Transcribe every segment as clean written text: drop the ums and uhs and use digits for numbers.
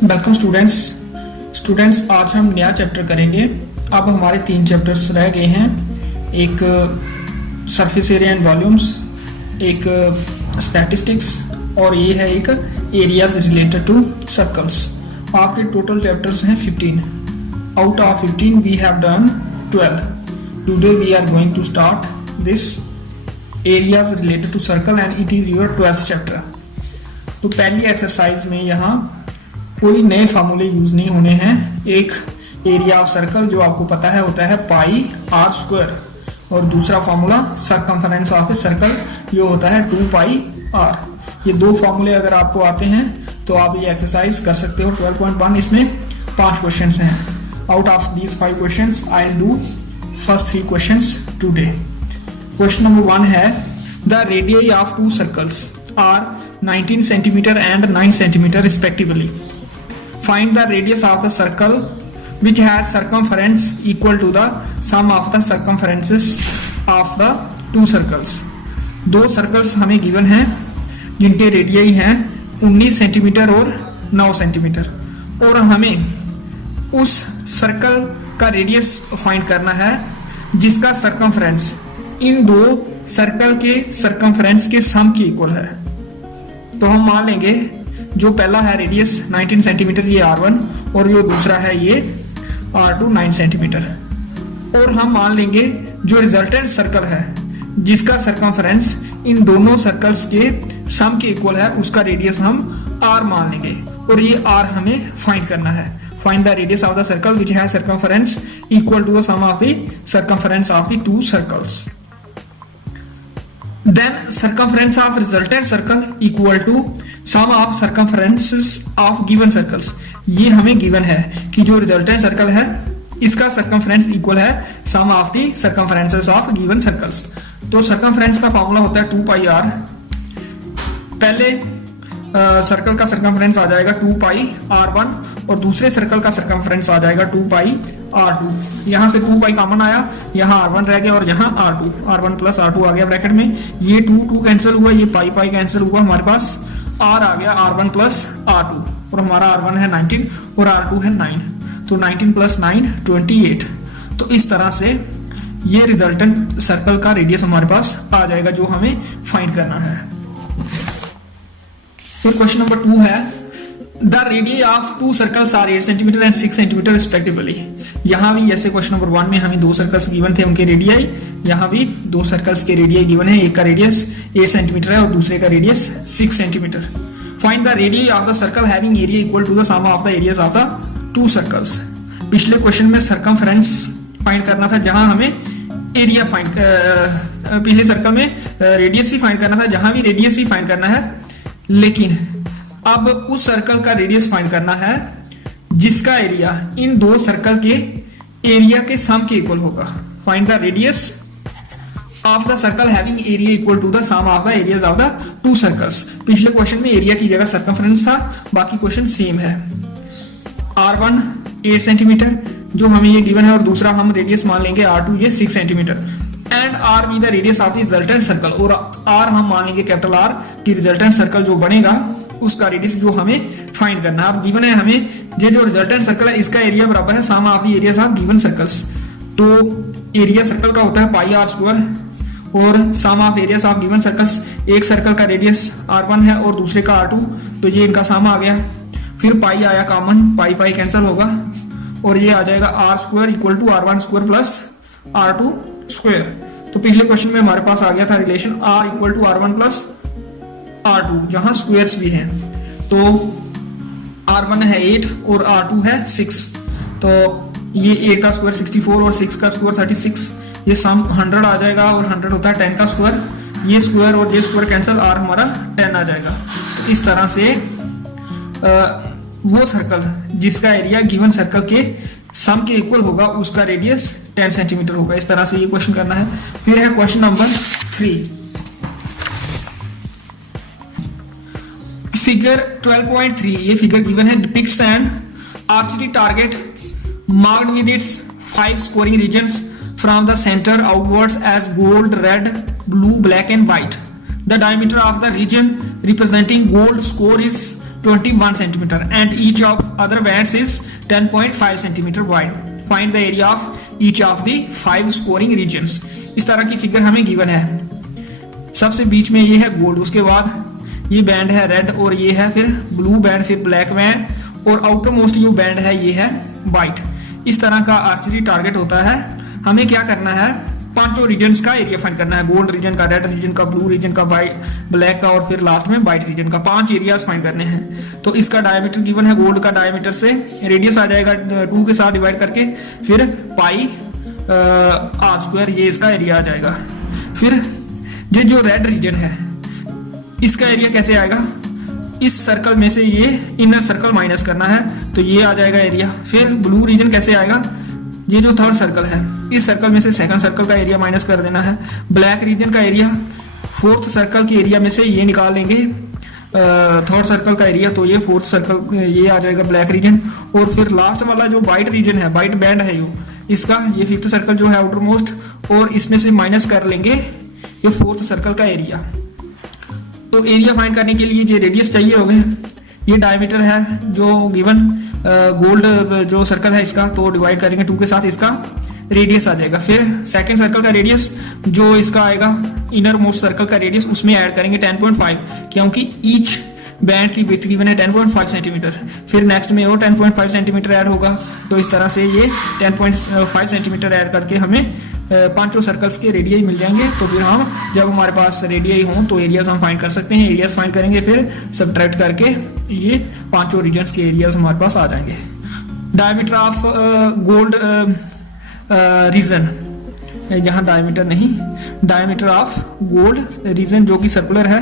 Welcome students आज हम नया चैप्टर करेंगे। अब हमारे 3 चैप्टर्स रह गए हैं, एक सरफेस एरिया एंड वॉल्यूम्स, एक स्टैटिस्टिक्स और ये है एक एरियाज रिलेटेड टू सर्कल्स। आपके टोटल चैप्टर्स हैं 15। Out of 15 we have done 12। Today we are going to start this areas related to circle and it is your 12th chapter. तो पहली exercise में यहाँ कोई नए फार्मूले यूज नहीं होने हैं। एक एरिया ऑफ सर्कल जो आपको पता है होता है पाई आर स्क्वायर, और दूसरा formula circumference of a circle जो होता है 2 पाई आर। ये 2 फार्मूले अगर आपको आते हैं तो आप ये एक्सरसाइज कर सकते हो। 12.1 इसमें 5 क्वेश्चन हैं। Out of these 5 question I will do first 3 question today. Question number 1 है the radius of 2 circles are 19 cm and 9 cm respectively. Find the radius of the circle which has circumference equal to the sum of the circumferences of the 2 circles. 2 circles हमें given हैं जिनके radius हैं 19 centimetre और 9 centimetre, और हमें उस circle का radius find करना है जिसका सर्कमफ्रेंस इन 2 सर्कल के सर्कमफ्रेंस के सम के इक्वल है। तो हम मान लेंगे जो पहला है रेडियस 19 सेंटीमीटर ये R1 और जो दूसरा है ये R2 9 सेंटीमीटर, और हम मान लेंगे जो रिजल्टेंट सर्कल है जिसका सर्कमफ्रेंस इन दोनों सर्कल्स के सम के इक्वल है उसका रेडियस हम R मान लेंगे, और ये R हमें फाइंड करना है। Find the radius of the circle which has circumference equal to the sum of the circumference of the 2 circles. Then circumference of resultant circle equal to sum of circumferences of given circles। ये हमें given है कि जो resultant circle है इसका circumference equal है sum of the circumferences of given circles. तो circumference का फॉर्मूला होता है 2 पाई r। पहले सर्कल का सर्कमफ्रेंस आ जाएगा 2 पाई r1 और दूसरे सर्कल का सर्कमफ्रेंस आ जाएगा 2 पाई r2। यहां से 2 पाई कॉमन आया, यहाँ r1 रह गया और यहाँ r1 प्लस r2 आ गया ब्रैकेट में। ये 2 कैंसिल हुआ, ये पाई कैंसिल हुआ, हमारे पास r आ गया r1 प्लस r2, और हमारा r1 है 19 और r2 है 9, तो 19 प्लस 9 28। तो इस तरह से ये रिजल्टेंट सर्कल का रेडियस हमारे पास आ जाएगा जो हमें फाइंड करना है। फिर क्वेश्चन नंबर 2 है the radius of 2 circles are 8 centimetre and 6 centimetre respectively. यहाँ भी जैसे क्वेश्चन नंबर 1 में हमें 2 सर्कल्स गिवन थे उनके रेडियस, यहाँ भी 2 सर्कल्स के रेडियस गिवन है। एक का रेडियस 8 सेंटीमीटर है और दूसरे का radius 6 centimetre. Find the radius of the circle having area equal to the sum of the areas of the 2 circles. पिछले क्वेश्चन में सर्कमफ्रेंस फाइंड करना था जहां हमें एरिया फाइंड, पिछले सर्कल में रेडियस ही फाइंड करना था जहां भी रेडियस ही फाइंड करना है, लेकिन अब उस सर्कल का रेडियस फाइंड करना है जिसका एरिया इन 2 सर्कल के एरिया के सम के इक्वल होगा। Find the radius of the circle having area equal to the sum of the areas of the 2 circles. पिछले क्वेश्चन में एरिया की जगह सर्कमफ्रेंस था, बाकी क्वेश्चन सेम है। R1 8 सेंटीमीटर जो हमें ये गिवन है, और दूसरा हम रेडियस मान लेंगे R2 ये 6 centimetre, and R be the radius of the resultant circle, और R हम मान लेंगे कैपिटल R की रिजल्टेंट सर्कल जो बनेगा उसका रेडियस जो हमें फाइंड करना है। अब गिवन है हमें ये जो रिजल्टेंट सर्कल है इसका एरिया बराबर है sum of the areas of given circles. तो एरिया सर्कल का होता है पाई आर स्क्वायर और sum of areas of given circles. एक सर्कल का रेडियस R1 है और दूसरे का R2, तो ये इनका सम आ गया। फिर पाई आया कॉमन, पाई कैंसिल होगा और ये आ जाएगा R square equal to R1 square plus R2 square. तो पिछले क्वेश्चन में हमारे पास आ गया था relation R equal to R1 plus R2 जहां स्क्वायर्स भी हैं। तो R1 है 8 और R2 है 6, तो ये 8 का स्क्वायर 64 और 6 का स्क्वायर 36, ये सम 100 आ जाएगा और 100 होता है 10 का स्क्वायर। ये स्क्वायर और ये स्क्वायर कैंसिल, R हमारा 10 आ जाएगा। तो इस तरह से वो सर्कल जिसका एरिया गिवन सर्कल के सम के इक्वल होगा उसका रेडियस 10 सेंटीमीटर होगा। इस तरह से ये क्वेश्चन करना है। फिर है क्वेश्चन नंबर 3। फिगर 12.3 ये फिगर गिवन है depicts an archery target marked with its 5 scoring regions from the centre outwards as gold, red, blue, black and white. The diameter of the region representing gold score is 21 centimeter and each of other bands is 10.5 centimeter wide. Find the area of each of the 5 scoring regions. इस तरह की figure हमें given है। सबसे बीच में ये है gold, उसके बाद ये बैंड है रेड और ये है फिर ब्लू बैंड, फिर ब्लैक बैंड और आउटर मोस्ट जो बैंड है ये है वाइट। इस तरह का आर्चरी टारगेट होता है। हमें क्या करना है, पांचों रीजन्स का एरिया फाइंड करना है, गोल्ड रीजन का, रेड रीजन का, ब्लू रीजन का, वाइट ब्लैक का और फिर लास्ट में वाइट रीजन का। 5 एरियाज फाइंड करने हैं। तो इसका डायमीटर गिवन है, गोल्ड का डायमीटर से रेडियस आ जाएगा 2 के साथ डिवाइड करके, फिर पाई आर स्क्वायर, ये इसका एरिया आ जाएगा। फिर ये जो रेड रीजन है इसका एरिया कैसे आएगा, इस सर्कल में से ये इनर सर्कल माइनस करना है तो ये आ जाएगा एरिया। फिर ब्लू रीजन कैसे आएगा, ये जो थर्ड सर्कल है इस सर्कल में से सेकंड सर्कल का एरिया माइनस कर देना है। ब्लैक रीजन का एरिया फोर्थ सर्कल के एरिया में से ये निकाल लेंगे थर्ड सर्कल का एरिया, तो ये फोर्थ सर्कल ये आ जाएगा ब्लैक रीजन। और फिर लास्ट वाला जो वाइट रीजन है, वाइट बैंड है इसका, ये फिफ्थ सर्कल जो है आउटर मोस्ट, और इसमें से माइनस कर लेंगे ये फोर्थ सर्कल का एरिया। तो एरिया फाइंड करने के लिए ये रेडियस चाहिए हो गए। ये डायमीटर है जो गिवन गोल्ड जो सर्कल है इसका, तो डिवाइड करेंगे 2 के साथ, इसका रेडियस आ जाएगा। फिर सेकंड सर्कल का रेडियस जो इसका आएगा इनर मोस्ट सर्कल का रेडियस, उसमें ऐड करेंगे 10.5, क्योंकि ईच बैंड की विड्थ गिवन है 10.5 सेंटीमीटर। फिर नेक्स्ट में और 10.5 सेंटीमीटर ऐड होगा, तो इस तरह से ये 10.5 सेंटीमीटर ऐड करके हमें पांचों सर्कल्स के रेडियस मिल जाएंगे। तो फिर हम जब हमारे पास रेडियस हों तो एरियाज हम फाइंड कर सकते हैं। एरियाज फाइंड करेंगे, फिर सब्ट्रैक्ट करके ये पांचों रीजन्स के एरियाज हमारे पास आ जाएंगे। डायमीटर ऑफ गोल्ड रीजन, यहाँ डायमीटर नहीं, डायमीटर ऑफ गोल्ड रीजन जो कि सर्कुलर है,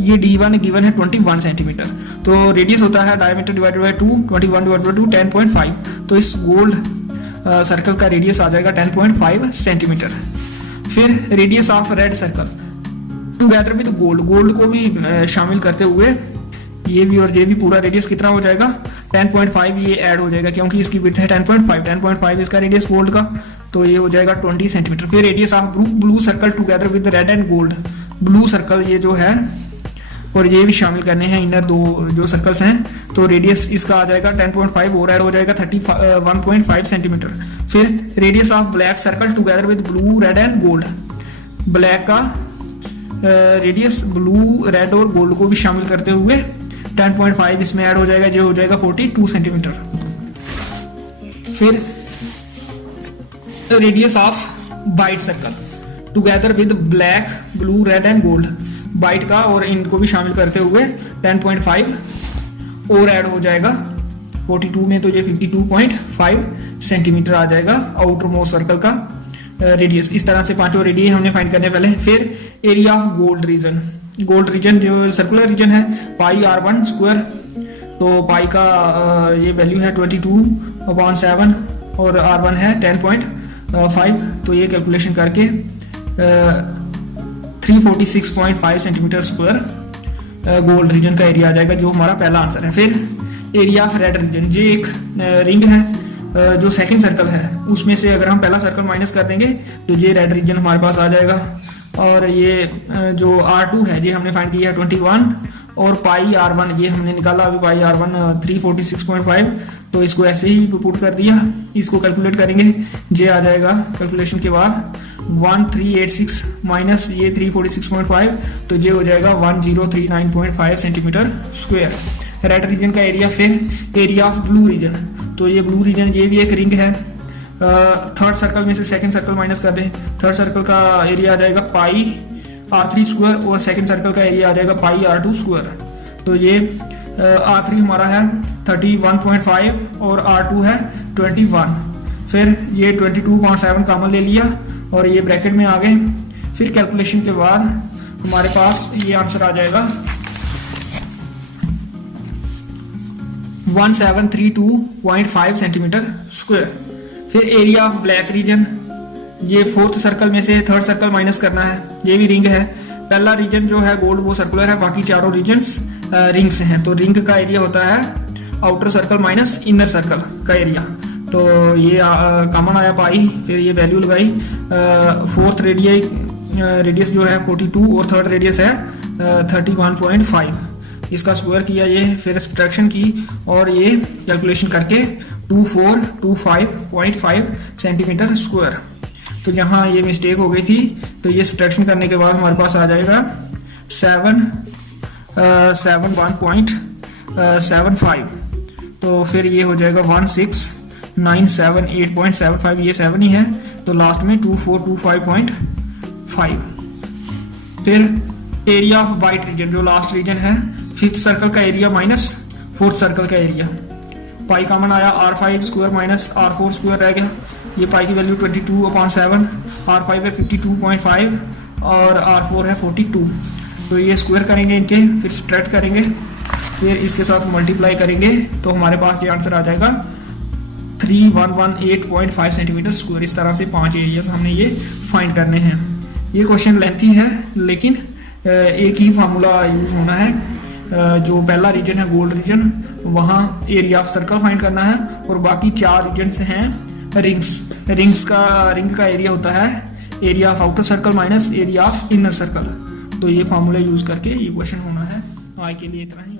ये D1 गिवन है 21 सेंटीमीटर। तो रेडियस होता है diameter divided by 2, 21 divided by 2 10.5। तो इस गोल्ड सर्कल का रेडियस आ जाएगा 10.5 सेंटीमीटर। फिर radius of red circle together with gold, gold को भी शामिल करते हुए ये भी और ये भी पूरा रेडियस कितना हो जाएगा 10.5, ये ऐड हो जाएगा क्योंकि इसकी विड्थ है 10.5 इसका रेडियस गोल्ड का, तो ये हो जाएगा 20 सेंटीमीटर। फिर radius of blue circle together with red and gold, blue circle ये जो है और ये भी शामिल करने हैं इनर दो जो सर्कल्स हैं, तो रेडियस इसका आ जाएगा 10.5 और ऐड हो जाएगा 31.5 सेंटीमीटर। फिर radius of black circle together with blue red and gold, black का रेडियस ब्लू रेड और गोल्ड को भी शामिल करते हुए 10.5 इसमें ऐड हो जाएगा, जो हो जाएगा 42 सेंटीमीटर। फिर radius of white circle together with black blue red and gold, white का और इनको भी शामिल करते हुए 10.5 और ऐड हो जाएगा 42 में, तो ये 52.5 सेंटीमीटर आ जाएगा आउटर मोस्ट सर्कल का रेडियस। इस तरह से पांचों रेडियस हमने फाइंड करने पहले। फिर area of gold reason, gold reason जो सर्कुलर रीजन है पाई R1 स्क्वायर, तो पाई का ये वैल्यू है 22/7 और R1 है 10.5, तो ये कैलकुलेशन करके 346.5 सेंटीमीटर स्क्वायर गोल्ड रीजन का एरिया आ जाएगा, जो हमारा पहला आंसर है। फिर एरिया ऑफ रेड रीजन, ये एक रिंग है जो सेकंड सर्कल है, उसमें से अगर हम पहला सर्कल माइनस कर देंगे तो ये रेड रीजन हमारे पास आ जाएगा। और ये जो R2 है ये हमने फाइंड किया 21 और पाई R1 ये हमने निकाला अभी, पाई R1 346.5, तो इसको ऐसे ही पुट कर दिया। इसको कैलकुलेट करेंगे, ये आ जाएगा कैलकुलेशन के बाद 1386 माइनस ये 346.5, तो ये हो जाएगा 1039.5 सेंटीमीटर स्क्वायर रेड रीजन का एरिया। फिर एरिया ऑफ ब्लू रीजन, तो ये ब्लू रीजन ये भी एक रिंग है, थर्ड सर्कल में से सेकंड सर्कल माइनस कर दें, थर्ड सर्कल का एरिया आ जाएगा पाई R3 स्क्वायर और सेकंड सर्कल का एरिया आ जाएगा पाई R2 स्क्वायर। तो ये R3 हमारा है 31.5 और R2 है 21। फिर ये 22.7 कॉमन ले लिया और ये ब्रैकेट में आ गए। फिर कैलकुलेशन के बाद हमारे पास ये आंसर आ जाएगा 1732.5 सेंटीमीटर स्क्वायर। फिर एरिया ऑफ ब्लैक रीजन, ये फोर्थ सर्कल में से थर्ड सर्कल माइनस करना है, ये भी रिंग है। पहला रीजन जो है गोल्ड वो सर्कुलर है, बाकी चारों रीजन्स रिंग्स हैं। तो रिंग का एरिया होता है outer circle minus inner circle का एरिया, तो ये कॉमन आया पाई, फिर ये वैल्यू लगाई। फोर्थ रेडियस जो है 42 और थर्ड रेडियस है 31.5, इसका स्क्वायर किया ये, फिर सब्ट्रैक्शन की और ये कैलकुलेशन करके 2425.5 सेंटीमीटर स्क्वायर। तो जहाँ ये मिस्टेक हो गई थी तो ये सब्ट्रैक्शन करने के बाद हमारे पास आ जाएगा 771.75। तो फिर ये हो जाएगा 16978.75, ये 7 ही है, तो लास्ट में 2425.5। फिर एरिया ऑफ वाइट रीजन, जो लास्ट रीजन है, फिफ्थ सर्कल का एरिया माइनस फोर्थ सर्कल का एरिया। पाई कॉमन आया, R5 square minus R4 square रह गया। ये पाई की वैल्यू 22/7, R5 है 52.5 और R4 है 42। तो ये स्क्वायर करेंगे इनके, फिर सब्ट्रैक्ट करेंगे, फिर इसके साथ मल्टीप्लाई करेंगे, तो हमारे पास ये आंसर आ जाएगा 3118.5 सेंटीमीटर स्क्वायर। इस तरह से 5 एरियाज हमने ये फाइंड करने हैं। ये क्वेश्चन लेंथी है, लेकिन एक ही फार्मूला यूज होना है। जो पहला रीजन है गोल्ड रीजन, वहाँ एरिया ऑफ सर्कल फाइंड करना है, और बाकी 4 रीजन हैं रिंग का एरिया होता है area of outer circle minus area of inner circle. तो ये फार्मूला यूज करके ये क्वेश्चन होना है। आज के लिए इतना ही।